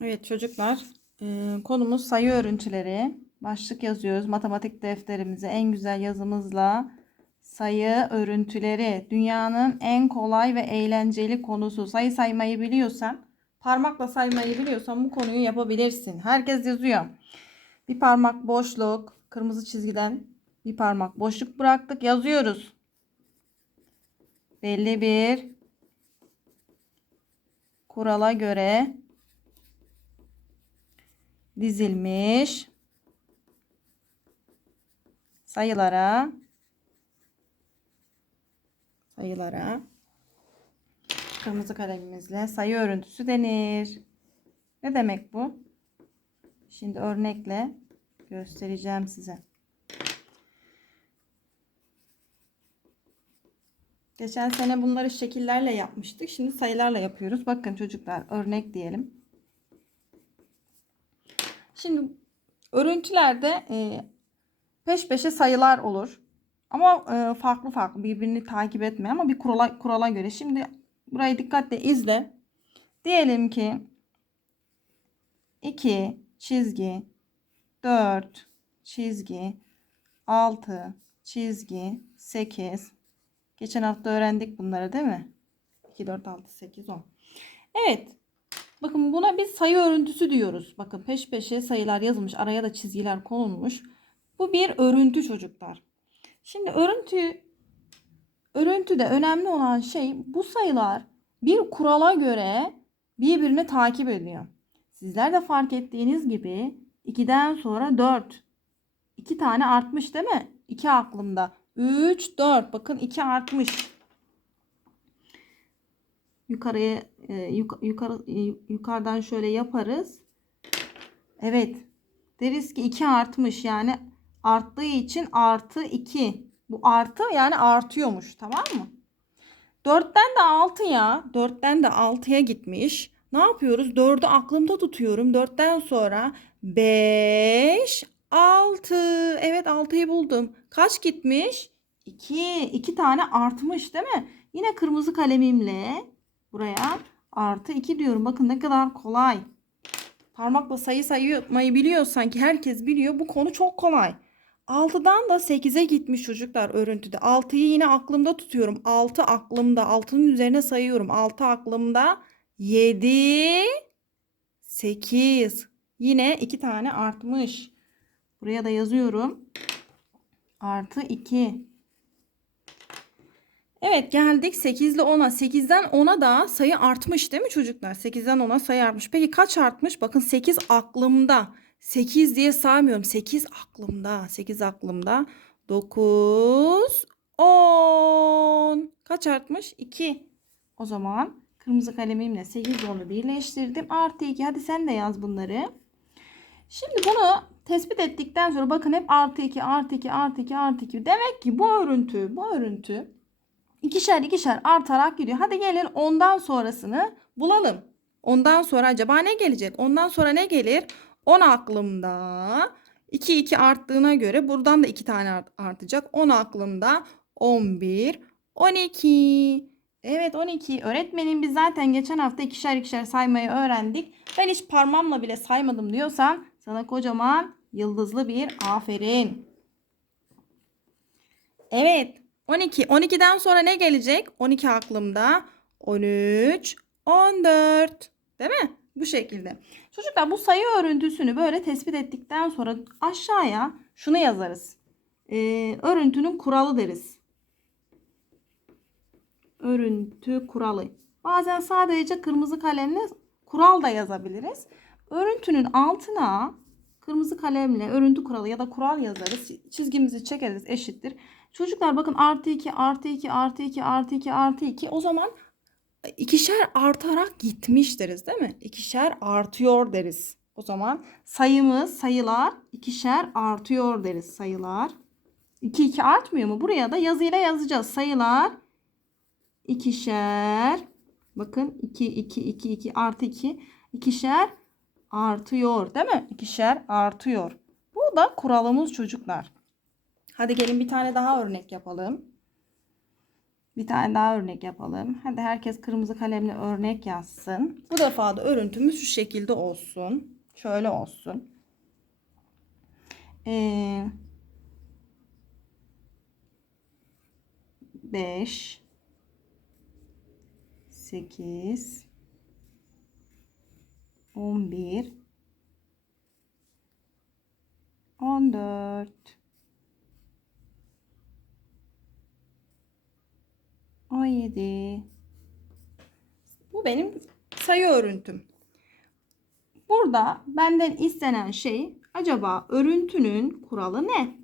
Evet çocuklar e, konumuz sayı örüntüleri. Başlık yazıyoruz matematik defterimize en güzel yazımızla sayı örüntüleri. Dünyanın en kolay ve eğlenceli konusu. Sayı saymayı biliyorsan, parmakla saymayı biliyorsan bu konuyu yapabilirsin. Herkes yazıyor. Bir parmak boşluk, kırmızı çizgiden bir parmak boşluk bıraktık. Yazıyoruz. Belli bir kurala göre dizilmiş sayılara sayılara kırmızı kalemimizle sayı örüntüsü denir. Ne demek bu? Şimdi örnekle göstereceğim size. Geçen sene bunları şekillerle yapmıştık. Şimdi sayılarla yapıyoruz. Bakın çocuklar örnek diyelim. Şimdi örüntülerde e, peş peşe sayılar olur. Ama e, farklı farklı birbirini takip etme ama bir kurala, kurala göre. Şimdi burayı dikkatle izle. Diyelim ki 2 çizgi 4 çizgi 6 çizgi 8 Geçen hafta öğrendik bunları değil mi? 2 4 6 8 10. Evet. Bakın buna biz sayı örüntüsü diyoruz. Bakın peş peşe sayılar yazılmış. Araya da çizgiler konulmuş. Bu bir örüntü çocuklar. Şimdi örüntü örüntüde önemli olan şey bu sayılar bir kurala göre birbirini takip ediyor. Sizler de fark ettiğiniz gibi 2'den sonra 4. 2 tane artmış değil mi? 2 aklımda. 3, 4. Bakın 2 artmış. Yukarıya e, yuk- yukarı e, yukarıdan şöyle yaparız. Evet. Deriz ki 2 artmış. Yani arttığı için artı 2. Bu artı yani artıyormuş. Tamam mı? 4'ten de 6'ya, 4'ten de 6'ya gitmiş. Ne yapıyoruz? 4'ü aklımda tutuyorum. 4'ten sonra 5, 6. Evet 6'yı buldum. Kaç gitmiş? 2. 2 tane artmış değil mi? Yine kırmızı kalemimle buraya artı 2 diyorum. Bakın ne kadar kolay. Parmakla sayı saymayı biliyorsan ki herkes biliyor. Bu konu çok kolay. 6'dan da 8'e gitmiş çocuklar örüntüde. 6'yı yine aklımda tutuyorum. 6 aklımda. 6'nın üzerine sayıyorum. 6 aklımda. 7 8 Yine 2 tane artmış. Buraya da yazıyorum. Artı 2. Evet geldik 8 ile 10'a. 8'den 10'a da sayı artmış değil mi çocuklar? 8'den 10'a sayı artmış. Peki kaç artmış? Bakın 8 aklımda. 8 diye saymıyorum. 8 aklımda. 8 aklımda. 9, 10. Kaç artmış? 2. O zaman kırmızı kalemimle 8 10'u birleştirdim. Artı 2. Hadi sen de yaz bunları. Şimdi bunu tespit ettikten sonra bakın hep artı 2, artı 2, artı 2, artı 2. Demek ki bu örüntü, bu örüntü ikişer ikişer artarak gidiyor. Hadi gelin ondan sonrasını bulalım. Ondan sonra acaba ne gelecek? Ondan sonra ne gelir? 10 aklımda. 2 2 arttığına göre buradan da 2 tane art- artacak. 10 aklımda. 11 12. Evet 12. Öğretmenim biz zaten geçen hafta ikişer ikişer saymayı öğrendik. Ben hiç parmağımla bile saymadım diyorsan sana kocaman yıldızlı bir aferin. Evet 12. 12'den sonra ne gelecek? 12 aklımda. 13, 14. Değil mi? Bu şekilde. Çocuklar bu sayı örüntüsünü böyle tespit ettikten sonra aşağıya şunu yazarız. Ee, örüntünün kuralı deriz. Örüntü kuralı. Bazen sadece kırmızı kalemle kural da yazabiliriz. Örüntünün altına kırmızı kalemle örüntü kuralı ya da kural yazarız. Çizgimizi çekeriz eşittir. Çocuklar bakın artı 2 artı 2 artı 2 artı 2 artı 2 o zaman ikişer artarak gitmiş deriz değil mi? İkişer artıyor deriz. O zaman sayımız sayılar ikişer artıyor deriz sayılar. 2 2 artmıyor mu? Buraya da yazıyla yazacağız. Sayılar ikişer bakın 2 2 2 2 artı 2 ikişer artıyor değil mi? İkişer artıyor. Bu da kuralımız çocuklar. Hadi gelin bir tane daha örnek yapalım. Bir tane daha örnek yapalım. Hadi herkes kırmızı kalemle örnek yazsın. Bu defa da örüntümüz şu şekilde olsun. Şöyle olsun. Ee, 5 8 11 14 17 Bu benim sayı örüntüm. Burada benden istenen şey acaba örüntünün kuralı ne?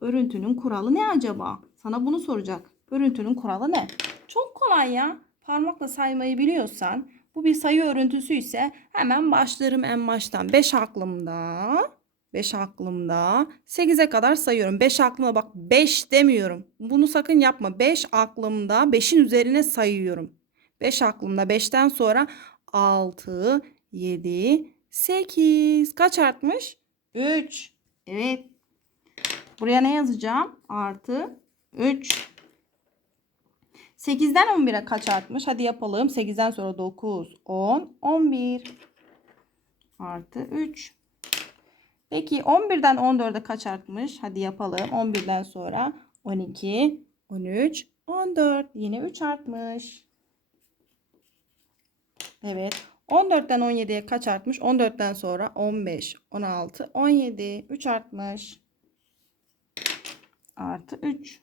Örüntünün kuralı ne acaba? Sana bunu soracak. Örüntünün kuralı ne? Çok kolay ya. Parmakla saymayı biliyorsan bu bir sayı örüntüsü ise hemen başlarım en baştan. 5 aklımda. 5 aklımda. 8'e kadar sayıyorum. 5 aklımda bak 5 demiyorum. Bunu sakın yapma. 5 aklımda 5'in üzerine sayıyorum. 5 aklımda 5'ten sonra 6, 7, 8. Kaç artmış? 3. Evet. Buraya ne yazacağım? Artı 3. 8'den 11'e kaç artmış? Hadi yapalım. 8'den sonra 9, 10, 11. Artı 3. Peki 11'den 14'e kaç artmış? Hadi yapalım. 11'den sonra 12, 13, 14. Yine 3 artmış. Evet. 14'ten 17'ye kaç artmış? 14'ten sonra 15, 16, 17. 3 artmış. Artı 3.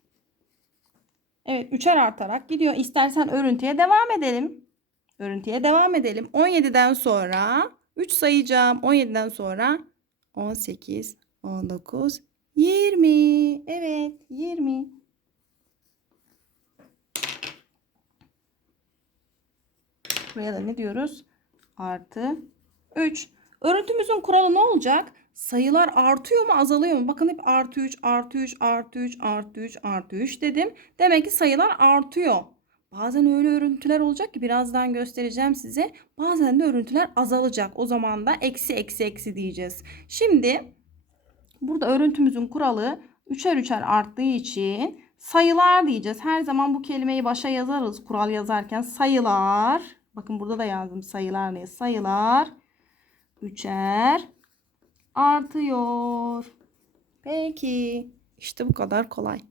Evet üçer artarak gidiyor. İstersen örüntüye devam edelim. Örüntüye devam edelim. 17'den sonra 3 sayacağım. 17'den sonra 18, 19, 20. Evet 20. Buraya da ne diyoruz? Artı 3. Örüntümüzün kuralı ne olacak? Sayılar artıyor mu azalıyor mu? Bakın hep artı 3, artı 3, artı 3, artı 3, artı 3 dedim. Demek ki sayılar artıyor. Bazen öyle örüntüler olacak ki birazdan göstereceğim size. Bazen de örüntüler azalacak. O zaman da eksi eksi eksi diyeceğiz. Şimdi burada örüntümüzün kuralı üçer üçer arttığı için sayılar diyeceğiz. Her zaman bu kelimeyi başa yazarız kural yazarken. Sayılar. Bakın burada da yazdım sayılar diye. Sayılar üçer artıyor. Peki. İşte bu kadar kolay.